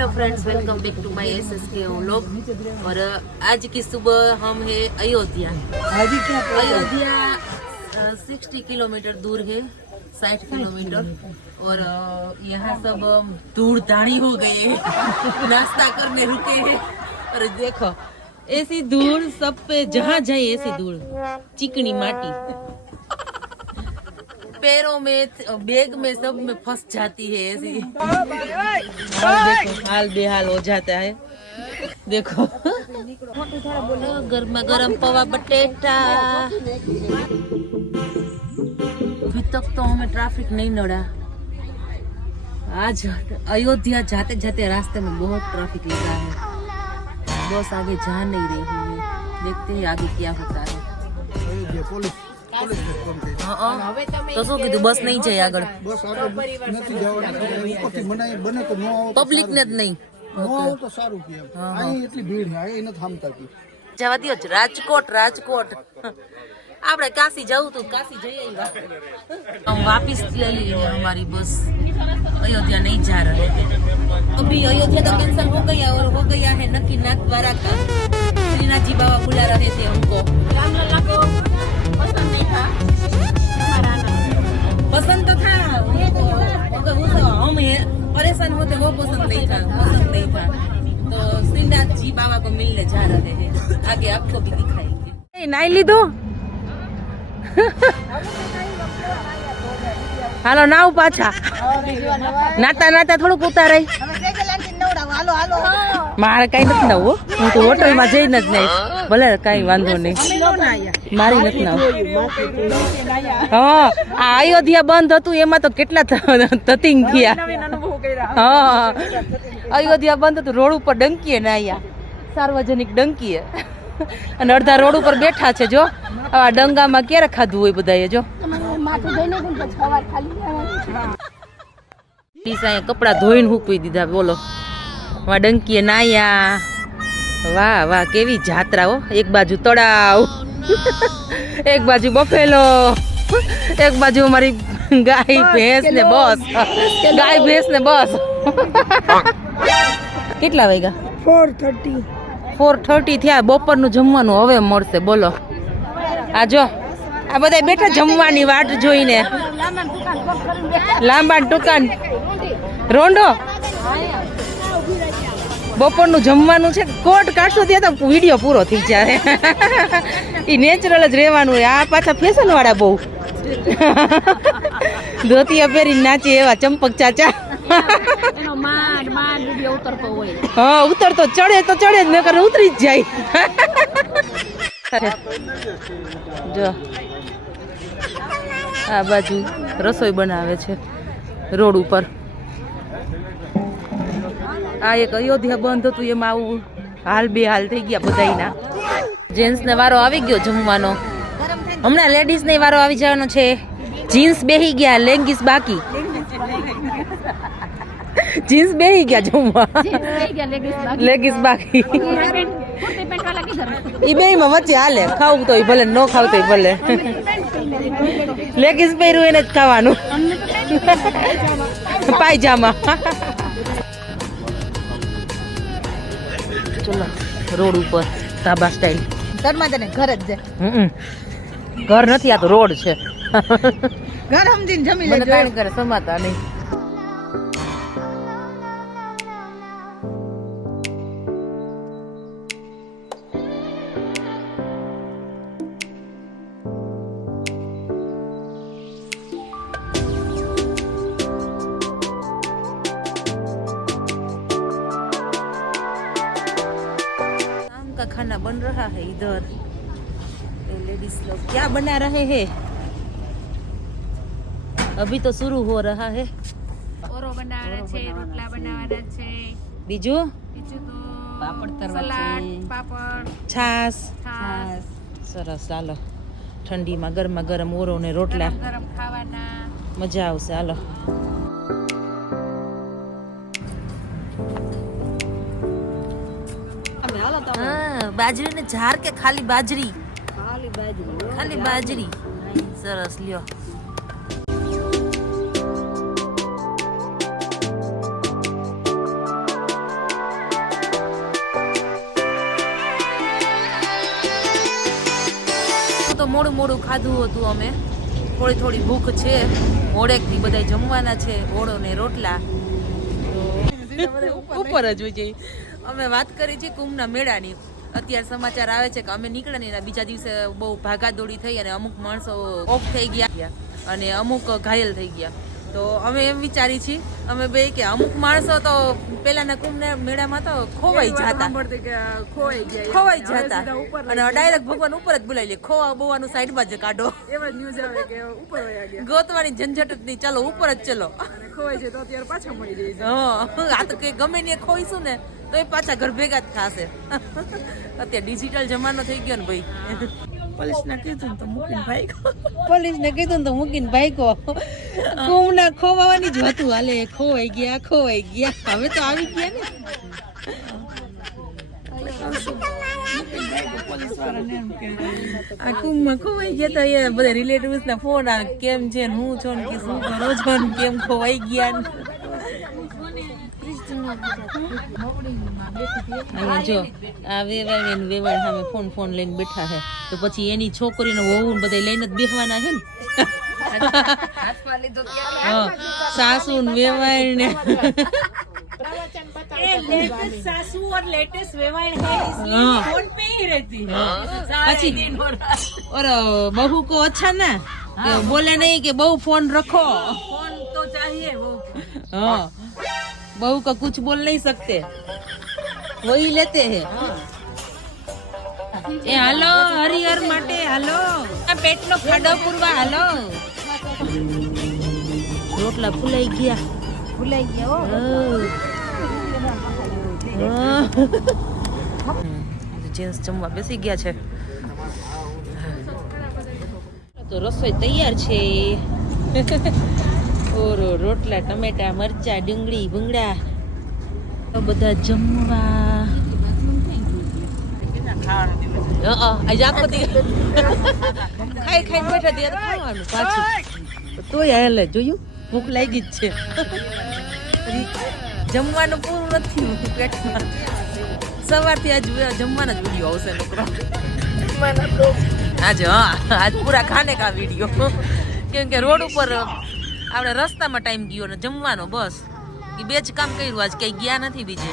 Hello friends, welcome back to my SSK vlog. और आज की सुबह हम है अयोध्या। अयोध्या 60 किलोमीटर दूर है, 60 किलोमीटर। और यहाँ सब धूल धाड़ी हो गए हैं, नाश्ता करने रुके हैं। और देखो ऐसी धूल सब पे, जहाँ जाए ऐसी धूल, चिकनी माटी पैरों में, बैग में, सब में फंस जाती है ऐसी। देखो हाल बेहाल हो जाता है। देखो गर्मा गर्म पवा बटेटा। अभी तक तो हमें ट्रैफिक नहीं नड़ा। आज अयोध्या जाते जाते रास्ते में बहुत ट्रैफिक लगा है। बस आगे जा नहीं रही है, देखते हैं आगे क्या होता है। तो શું કીધું? બસ નહીં જાય આગળ, પબ્લિક ને જ નહીં જવા દો. રાજકોટ રાજકોટ આપણે काशी जाऊँ तो काशी जई हम वापिस ले ली है हमारी बस। अयोध्या नहीं जा रहे हैं अभी। अयोध्या तो कैंसिल हो गया और हो गया है नक्कीनाथ द्वारा का। श्रीनाथ जी बाबा बुला रहे थे हमको। रामलला को पसंद नहीं था, पसंद तो था हम परेशान होते, वो पसंद नहीं था, पसंद नहीं था। तो श्रीनाथ जी बाबा को मिलने जा रहे हैं, आगे आपको भी दिखाएंगे। नाई लीधो હાલો નાવ પાછા. નાતા નાતા થોડુંક ઉતારાય. મારે કઈ નથી નાવું, હું તો હોટલ માં જઈને જ નાઈશ. ભલે કઈ વાંધો નહીં, મારી નથી નાવ. હા આ અયોધ્યા બંધ હતું એમાં તો કેટલા તતિંગ થયા. હા અયોધ્યા બંધ હતું, રોડ ઉપર ડંકીએ નાયા, સાર્વજનિક ડંકીએ. અને અડધા રોડ ઉપર બેઠા છે. જો આ ડંગામાં ક્યારે ખાધું હોય બધાએ. જો ટીસા કપડા ધોઈને હૂકવી દીધા. બોલો વા ડંકીએ નાયા. વાહ વાહ કેવી જાત્રા હો. એક બાજુ તળાવ, એક બાજુ બફેલો, એક બાજુ અમારી ગાય ભેંસ ને બસ. ગાય ભેંસ ને બસ. કેટલા વાગ્યા? 4:30 થયા. બપોરનું જમવાનું હવે મળશે. બોલો આ જો આ બધા બેઠા જમવાની વાટ જોઈને. લાંબા દુકાન રોંડો બપોરનું જમવાનું છે. કોટ કાઢશું ત્યાં તો વિડીયો પૂરો થઈ જાય. એ નેચરલ જ રહેવાનું હોય. આ પાછા ફેશન વાળા બહુ ધોતિયા પહેરીને નાચે એવા ચંપક ચાચા. હા ઉતરતો ચડે તો ચડે જ, નકર ઉતરી જ જાય. જો આ બાજુ રસોઈ બનાવે છે રોડ ઉપર. આ એક અયોધ્યા બંધ હતું એમાં આવું હાલ બે હાલ થઈ ગયા બધાયના. જેન્ટ્સ ને વારો આવી ગયો જમવાનો. હમણાં લેડીઝ ને વારો આવી જવાનો છે. જીન્સ બેહી ગયા, લેગીસ બાકી. જીન્સ બેહી ગયા જમવા, લેગીસ બાકી. ઈ બે માં વચ્ચે હાલે. ખાવું તો ભલે, ન ખાવું તો ભલે. લેગીસ પહેર્યું એને જ ખાવાનું. પાયજામા. ચલો રોડ ઉપર ધાબા સ્ટાઈલ. ઘરમાં તને ઘર જ છે. ઘર નથી, આ તો રોડ છે. ઘર સમજીને જમી લેજો. મને કાંઈ કરે સમાતા નહીં. खाना बन रहा है इधर. लेडीज लोग क्या बना रहे हैं? अभी तो शुरू हो रहा है. ઓરો બનાવવાના છે, રોટલા બનાવવાના છે. બીજું બીજું તો પાપડ તરવા સલાડ, છે, પાપડ, છાસ. છાસ. સરસ. ચાલો ઠંડીમાં ગરમા ગરમ ઓરો ને રોટલા ગરમ ખાવાના. મજા આવશે. હાલો બાજરી ને ઝાર કે ખાલી બાજરી? ખાલી બાજરી. સરસ લ્યો. મોડું ખાધું હતું અમે, થોડી ભૂખ છે, મોડેકથી બધા જમવાના છે, ઓળો ને રોટલા ઉપર જ હોય છે. અમે વાત કરી છે કુંભના મેળાની. અત્યારે સમાચાર આવે છે કે અમે નીકળ્યા ને બીજા દિવસે બહુ ભાગાદોડી થઈ અને અમુક માણસો ઓફ થઈ ગયા અને અમુક ઘાયલ થઈ ગયા. તો અમે એમ વિચારી છીએ અમે બે કે અમુક માણસો તો પેલાના કુંભના મેળામાં તો ખોવાઈ જતા અને ડાયરેક્ટ ભગવાન ઉપર જ બોલાવી લે. ખોવા બોવાનું સાઈડમાં જ કાઢો, એવા ન્યૂઝ આવે કે ઉપર વયા ગયા ગોતવાની ઝંઝટ જ નહીં, ચાલો ઉપર જ ચલો. અને ખોવાય છે તો અત્યારે પાછા મળી જાય છે. હા, આ તો કે ગમે ને ખોઈશું ને તો એ પાછા ઘર ભેગા જ થશે. અત્યારે ડિજિટલ જમાનો થઈ ગયો ને ભાઈ. પોલીસને કીધું તો મૂકીને ભાઈ પોલીસને કીધું તો મૂકીને ભાઈકો. કુંભના ખોવાવાની જ હતું. હાલે ખોવાઈ ગયા હવે તો આવી ગયા ને. પોલીસ વાળાને એમ કે આ કુંભમાં ખોવાઈ ગયા તો એ બધા રિલેટિવ્સ ના ફોન આવે કેમ છે ને હું છો ને કે શું કરો છો ને કેમ ખોવાઈ ગયા ને. અહીંયા જો આ વેવાણ સામે ફોન લઈને બેઠા છે તો પછી એની છોકરીને વહુ ને બધા લઈને જ બેસવાના છે ને. સાસુ ને વેવાણ ને પછી और बहू को अच्छा ना कि बोले नहीं कि बहू फोन रखो, फोन तो चाहिए वो. हाँ बहू का कुछ बोल नहीं सकते, वही लेते हैं. ए हालो हरिहर माटे हालो, पेट नो खाडो पूरवा हालो. रोटला फुलाई गया જેન્ટ્સ જમવા બેસી ગયા છે. તો રસોઈ તૈયાર છે. ઓરો રોટલા, ટમેટા, મરચા, ડુંગળી, ભૂંગળા બધા જમવા. આજે આખો દિવસ ખાઈ બેઠા ત્યારે ખાવાનું પાછું તોય હાલે. જોયું ભૂખ લાગી જ છે. જમવાનું પૂરું નથી પેટમાં. સવારથી આજ જમવાના જ વિડીયો આવશે લોકો. આજે આજ પૂરા ખાને કા વિડીયો. કેમ કે રોડ ઉપર આપણે રસ્તામાં ટાઈમ ગયો ને જમવાનો બસ એ બે જ કામ કર્યું. આજ કઈ ગયા નથી બીજે.